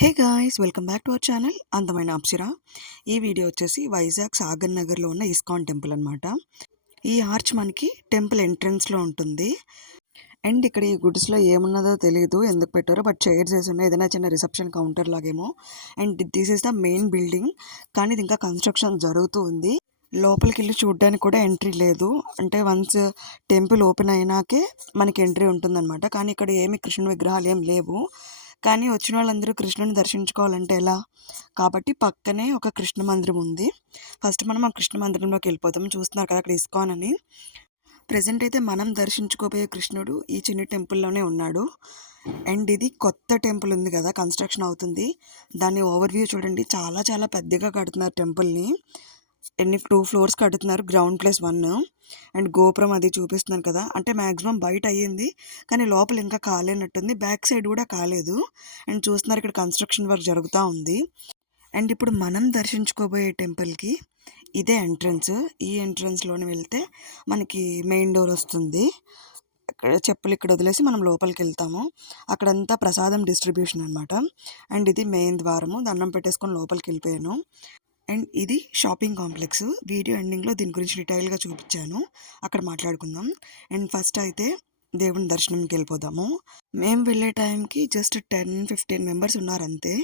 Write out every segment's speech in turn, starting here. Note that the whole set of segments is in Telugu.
Hey guys, welcome back to our channel అందమైన అప్సర. ఈ వీడియో వచ్చేసి వైజాగ్ సాగర్ నగర్లో ఉన్న ఇస్కాన్ టెంపుల్ అనమాట. ఈ ఆర్చ్ మనకి టెంపుల్ ఎంట్రన్స్లో ఉంటుంది. అండ్ ఇక్కడ ఈ గుడ్స్లో ఏమున్నదో తెలియదు, ఎందుకు పెట్టారో, బట్ చైర్స్ వేసి ఉన్నాయి, ఏదైనా చిన్న రిసెప్షన్ కౌంటర్ లాగేమో. And this is the main building, కానీ ఇది ఇంకా కన్స్ట్రక్షన్ జరుగుతూ ఉంది. లోపలికి వెళ్ళి చూడడానికి కూడా ఎంట్రీ లేదు. అంటే వన్స్ టెంపుల్ ఓపెన్ అయినాకే మనకి ఎంట్రీ ఉంటుందన్నమాట. కానీ ఇక్కడ ఏమి కృష్ణుని విగ్రహాలు ఏం లేవు. కానీ వచ్చిన వాళ్ళందరూ కృష్ణుని దర్శించుకోవాలంటే ఎలా? కాబట్టి పక్కనే ఒక కృష్ణ మందిరం ఉంది. ఫస్ట్ మనం ఆ కృష్ణ మందిరంలోకి వెళ్ళిపోతాం. చూస్తున్నారు కదా అక్కడ ఇస్కాన్ అని. ప్రజెంట్ అయితే మనం దర్శించుకోబోయే కృష్ణుడు ఈ చిన్న టెంపుల్లోనే ఉన్నాడు. అండ్ ఇది కొత్త టెంపుల్ ఉంది కదా, కన్స్ట్రక్షన్ అవుతుంది. దాన్ని ఓవర్వ్యూ చూడండి, చాలా చాలా పెద్దగా కడుతున్నారు టెంపుల్ని. 2 ఫ్లోర్స్ కడుతున్నారు, గ్రౌండ్ +1. అండ్ గోపురం అది చూపిస్తున్నాను కదా, అంటే మ్యాక్సిమం బయట అయ్యింది, కానీ లోపల ఇంకా కాలేనట్టుంది. బ్యాక్ సైడ్ కూడా కాలేదు. అండ్ చూస్తున్నారు ఇక్కడ కన్స్ట్రక్షన్ వర్క్ జరుగుతూ ఉంది. అండ్ ఇప్పుడు మనం దర్శించుకోబోయే టెంపుల్కి ఇదే ఎంట్రన్స్. ఈ ఎంట్రన్స్లోనే వెళ్తే మనకి మెయిన్ డోర్ వస్తుంది. చెప్పులు ఇక్కడ వదిలేసి మనం లోపలికి వెళ్తాము. అక్కడంతా ప్రసాదం డిస్ట్రిబ్యూషన్ అనమాట. అండ్ ఇది మెయిన్ ద్వారము. దండం పెట్టేసుకొని లోపలికి వెళ్ళిపోయాను. అండ్ ఇది షాపింగ్ కాంప్లెక్స్. వీడియో ఎండింగ్లో దీని గురించి డీటెయిల్గా చూపించాను, అక్కడ మాట్లాడుకుందాం. అండ్ ఫస్ట్ అయితే దేవుని దర్శనంకి వెళ్ళిపోదాము. మేము వెళ్ళే టైంకి జస్ట్ 10-15 మెంబర్స్ ఉన్నారు అంతే.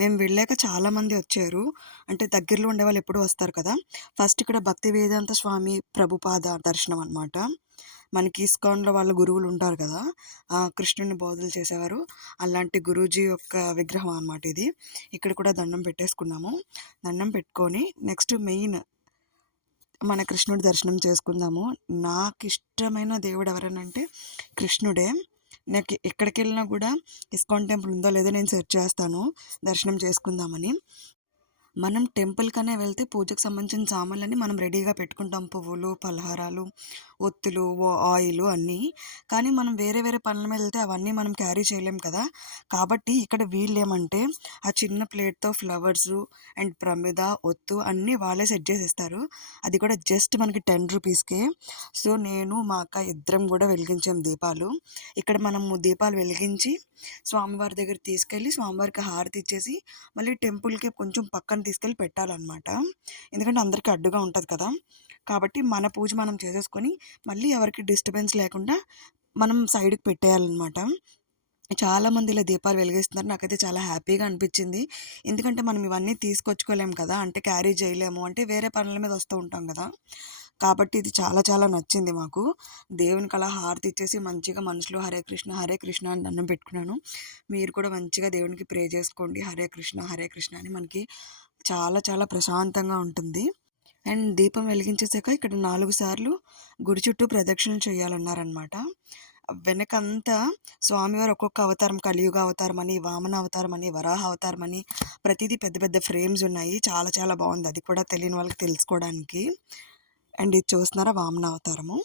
మేము వెళ్ళాక చాలామంది వచ్చారు, అంటే దగ్గరలో ఉండే వాళ్ళు ఎప్పుడూ వస్తారు కదా. ఫస్ట్ ఇక్కడ భక్తి వేదాంత స్వామి ప్రభుపాద దర్శనం అనమాట. మనకి ఇస్కాన్లో వాళ్ళ గురువులు ఉంటారు కదా, కృష్ణుని బోధలు చేసేవారు, అలాంటి గురూజీ యొక్క విగ్రహం అనమాట ఇది. ఇక్కడ కూడా దండం పెట్టేసుకున్నాము. దండం పెట్టుకొని నెక్స్ట్ మెయిన్ మన కృష్ణుడి దర్శనం చేసుకుందాము. నాకు ఇష్టమైన దేవుడు ఎవరనంటే కృష్ణుడే. నాకు ఎక్కడికి వెళ్ళినా కూడా ఇస్కాన్ టెంపుల్ ఉందో లేదో నేను సెర్చ్ చేస్తాను దర్శనం చేసుకుందామని. మనం టెంపుల్కనే వెళ్తే పూజకు సంబంధించిన సామాన్లన్నీ మనం రెడీగా పెట్టుకుంటాం, పువ్వులు, పలహారాలు, ఒత్తులు, ఆయిల్ అన్నీ. కానీ మనం వేరే వేరే పనుల మీద వెళ్తే అవన్నీ మనం క్యారీ చేయలేం కదా. కాబట్టి ఇక్కడ వీళ్ళు ఏమంటే ఆ చిన్న ప్లేట్తో ఫ్లవర్సు అండ్ ప్రమిద, ఒత్తు అన్నీ వాళ్ళే సెట్ చేసేస్తారు. అది కూడా జస్ట్ మనకి 10 రూపీస్కే. సో నేను మా అక్క ఇద్దరం కూడా వెలిగించాం దీపాలు. ఇక్కడ మనము దీపాలు వెలిగించి స్వామివారి దగ్గర తీసుకెళ్ళి స్వామివారికి హారతి ఇచ్చేసి మళ్ళీ టెంపుల్కి కొంచెం పక్కన తీసుకెళ్ళి పెట్టాలన్నమాట. ఎందుకంటే అందరికీ అడ్డుగా ఉంటుంది కదా. కాబట్టి మన పూజ మనం చేసేసుకొని మళ్ళీ ఎవరికి డిస్టర్బెన్స్ లేకుండా మనం సైడ్కి పెట్టేయాలన్నమాట. చాలామంది ఇలా దీపాలు వెలిగిస్తున్నారు. నాకైతే చాలా హ్యాపీగా అనిపించింది. ఎందుకంటే మనం ఇవన్నీ తీసుకొచ్చుకోలేము కదా, అంటే క్యారీ చేయలేము, అంటే వేరే పనుల మీద వస్తూ ఉంటాం కదా. కాబట్టి ఇది చాలా చాలా నచ్చింది మాకు. దేవునికి అలా హారతి ఇచ్చేసి మంచిగా మనసులో హరే కృష్ణ హరే కృష్ణ అని దండం పెట్టుకున్నాను. మీరు కూడా మంచిగా దేవునికి ప్రే చేసుకోండి, హరే కృష్ణ హరే కృష్ణ అని. మనకి చాలా చాలా ప్రశాంతంగా ఉంటుంది. అండ్ దీపం వెలిగించేసాక ఇక్కడ 4 సార్లు గుడి చుట్టూ ప్రదక్షిణలు చేయాలన్నారనమాట. వెనకంతా స్వామివారు ఒక్కొక్క అవతారం, కలియుగ అవతారం అని, వామన అవతారం అని, వరాహ అవతారం అని, ప్రతిదీ పెద్ద పెద్ద ఫ్రేమ్స్ ఉన్నాయి. చాలా చాలా బాగుంది, అది కూడా తెలియని వాళ్ళకి తెలుసుకోవడానికి. అండ్ ఇది చూస్తున్నారా, వామన అవతారము.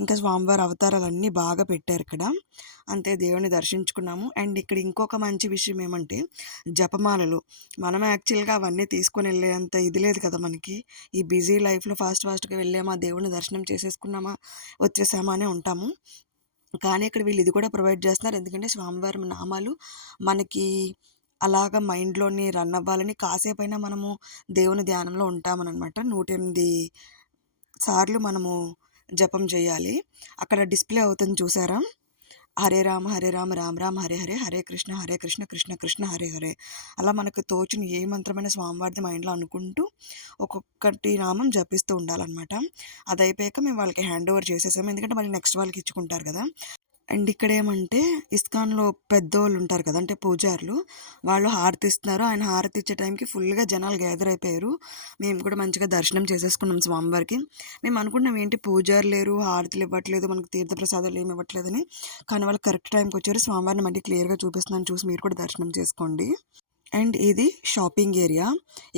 ఇంకా స్వామివారి అవతారాలన్నీ బాగా పెట్టారు ఇక్కడ. అంతే, దేవుని దర్శించుకున్నాము. అండ్ ఇక్కడ ఇంకొక మంచి విషయం ఏమంటే జపమాలలు. మనం యాక్చువల్గా అవన్నీ తీసుకొని వెళ్ళేంత ఇది లేదు కదా మనకి. ఈ బిజీ లైఫ్లో ఫాస్ట్గా వెళ్ళామా, దేవుని దర్శనం చేసేసుకున్నామా, వచ్చేసామా అనే ఉంటాము. కానీ ఇక్కడ వీళ్ళు ఇది కూడా ప్రొవైడ్ చేస్తున్నారు. ఎందుకంటే స్వామివారి నామాలు మనకి అలాగ మైండ్లోని రన్ అవ్వాలని కాసేపైనా మనము దేవుని ధ్యానంలో ఉంటామనమాట. 108 సార్లు మనము జపం చేయాలి. అక్కడ డిస్ప్లే అవుతుంది చూసారా, హరే రామ రామ రామ హరే హరే, హరే కృష్ణ కృష్ణ కృష్ణ హరే హరే. అలా మనకు తోచిన ఏ మంత్రమైన స్వామివారిది మైండ్లో అనుకుంటూ ఒక్కొక్కటి నామం జపిస్తూ ఉండాలన్నమాట. అది అయిపోయాక మేము వాళ్ళకి హ్యాండ్ ఓవర్ చేసేసాము, ఎందుకంటే మళ్ళీ నెక్స్ట్ వాళ్ళకి ఇచ్చుకుంటారు కదా. అండ్ ఇక్కడ ఏమంటే ఇస్కాన్లో పెద్దోళ్ళు ఉంటారు కదా, అంటే పూజారులు, వాళ్ళు హారతి ఇస్తున్నారు. ఆయన హారతి ఇచ్చే టైంకి ఫుల్గా జనాలు గ్యాదర్ అయిపోయారు. మేము కూడా మంచిగా దర్శనం చేసేసుకున్నాం స్వామివారికి. మేము అనుకున్నాం ఏంటి పూజారులు లేరు, హారతులు ఇవ్వట్లేదు, మనకు తీర్థప్రసాదాలు ఏమి ఇవ్వట్లేదని. కానీ వాళ్ళు కరెక్ట్ టైంకి వచ్చారు. స్వామివారిని మళ్ళీ క్లియర్గా చూపిస్తున్నాను, చూసి మీరు కూడా దర్శనం చేసుకోండి. అండ్ ఇది షాపింగ్ ఏరియా.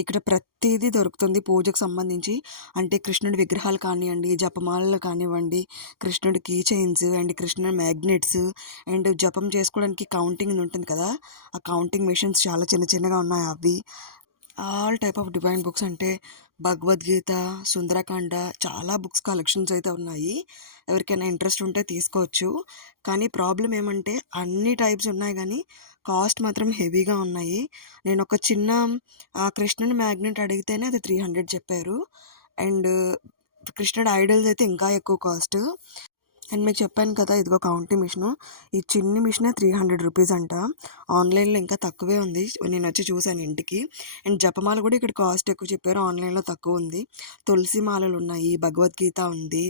ఇక్కడ ప్రతిదీ దొరుకుతుంది పూజకు సంబంధించి. అంటే కృష్ణుడి విగ్రహాలు కానివ్వండి, జపమాలలు కానివ్వండి, కృష్ణుడి కీ చైన్స్ అండ్ కృష్ణుడి మ్యాగ్నెట్స్, అండ్ జపం చేసుకోవడానికి కౌంటింగ్ ఉంటుంది కదా, ఆ కౌంటింగ్ మెషిన్స్ చాలా చిన్న చిన్నగా ఉన్నాయి అవి. All type of divine books, అంటే భగవద్గీత, సుందరకాండ, చాలా బుక్స్ కలెక్షన్స్ అయితే ఉన్నాయి. ఎవరికైనా ఇంట్రెస్ట్ ఉంటే తీసుకోవచ్చు. కానీ ప్రాబ్లం ఏమంటే అన్ని టైప్స్ ఉన్నాయి కానీ కాస్ట్ మాత్రం హెవీగా ఉన్నాయి. నేను ఒక చిన్న కృష్ణుని మ్యాగ్నెట్ అడిగితేనే అది 300 చెప్పారు. అండ్ కృష్ణుడి ఐడల్స్ అయితే ఇంకా ఎక్కువ కాస్ట్. అండ్ మీకు చెప్పాను కదా, ఇదిగో కౌంటింగ్ మిషను. ఈ చిన్ని మిషనే 300 రూపీస్ అంట. ఆన్లైన్లో ఇంకా తక్కువే ఉంది, నేను వచ్చి చూశాను ఇంటికి. అండ్ జపమాల కూడా ఇక్కడ కాస్ట్ ఎక్కువ చెప్పారు, ఆన్లైన్లో తక్కువ ఉంది. తులసి మాలలు ఉన్నాయి, భగవద్గీత ఉంది,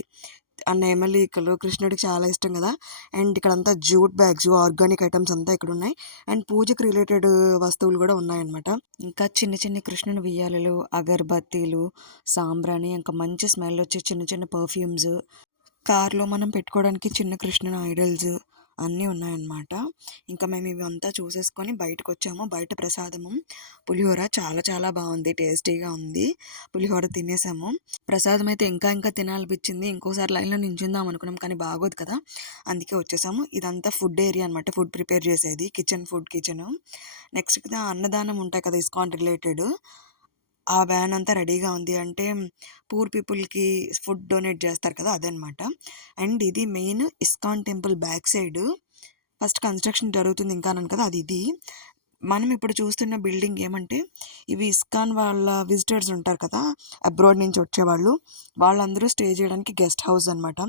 ఆ నెమలికలు కృష్ణుడికి చాలా ఇష్టం కదా. అండ్ ఇక్కడంతా జూట్ బ్యాగ్స్, ఆర్గానిక్ ఐటమ్స్ అంతా ఇక్కడ ఉన్నాయి. అండ్ పూజకి రిలేటెడ్ వస్తువులు కూడా ఉన్నాయన్నమాట. ఇంకా చిన్న చిన్న కృష్ణుని ఉయ్యాలలు, అగరబత్తీలు, సాంబ్రాణి, ఇంకా మంచి స్మెల్ వచ్చే చిన్న చిన్న పర్ఫ్యూమ్స్, కార్లో మనం పెట్టుకోవడానికి చిన్న కృష్ణుని ఐడల్స్ అన్నీ ఉన్నాయన్నమాట. ఇంకా మేము ఇవంతా చూసేసుకొని బయటకు వచ్చాము. బయట ప్రసాదము పులిహోర చాలా చాలా బాగుంది, టేస్టీగా ఉంది. పులిహోర తినేసాము. ప్రసాదం అయితే ఇంకా ఇంకా తినాలనిపించింది. ఇంకోసారి లైన్లో నించుందాం అనుకున్నాం, కానీ బాగోదు కదా, అందుకే వచ్చేసాము. ఇదంతా ఫుడ్ ఏరియా అనమాట, ఫుడ్ ప్రిపేర్ చేసేది, కిచెన్. నెక్స్ట్ అన్నదానం ఉంటాయి కదా ఇస్కాన్ రిలేటెడ్, ఆ వ్యాన్ అంతా రెడీగా ఉంది. అంటే పూర్ పీపుల్కి ఫుడ్ డొనేట్ చేస్తారు కదా, అదనమాట. అండ్ ఇది main ISKCON temple back side. First construction జరుగుతుంది ఇంకా అన్నాను కదా, అది ఇది. మనం ఇప్పుడు చూస్తున్న బిల్డింగ్ ఏమంటే, ఇవి ఇస్కాన్ వాళ్ళ విజిటర్స్ ఉంటారు కదా, అబ్రాడ్ నుంచి వచ్చేవాళ్ళు, వాళ్ళందరూ స్టే చేయడానికి గెస్ట్ హౌస్ అనమాట.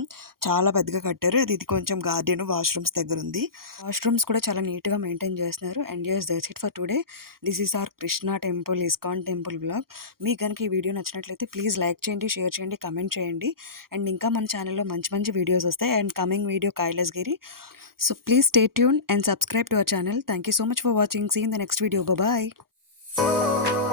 చాలా పెద్దగా కట్టారు. ఇది కొంచెం గార్డెన్, వాష్రూమ్స్ దగ్గర ఉంది. వాష్రూమ్స్ కూడా చాలా నీట్గా మెయింటైన్ చేస్తున్నారు. And yes, that's it for today. This is our Krishna temple, ISKCON temple blog. మీకు కనుక ఈ వీడియో నచ్చినట్లయితే ప్లీజ్ లైక్ చేయండి, షేర్ చేయండి, కమెంట్ చేయండి. అండ్ ఇంకా మన ఛానల్లో మంచి మంచి వీడియోస్ వస్తాయి. And coming video Kailasagiri. So please stay tuned and subscribe to our channel. Thank you so much for watching. See you in the next video. Bye bye.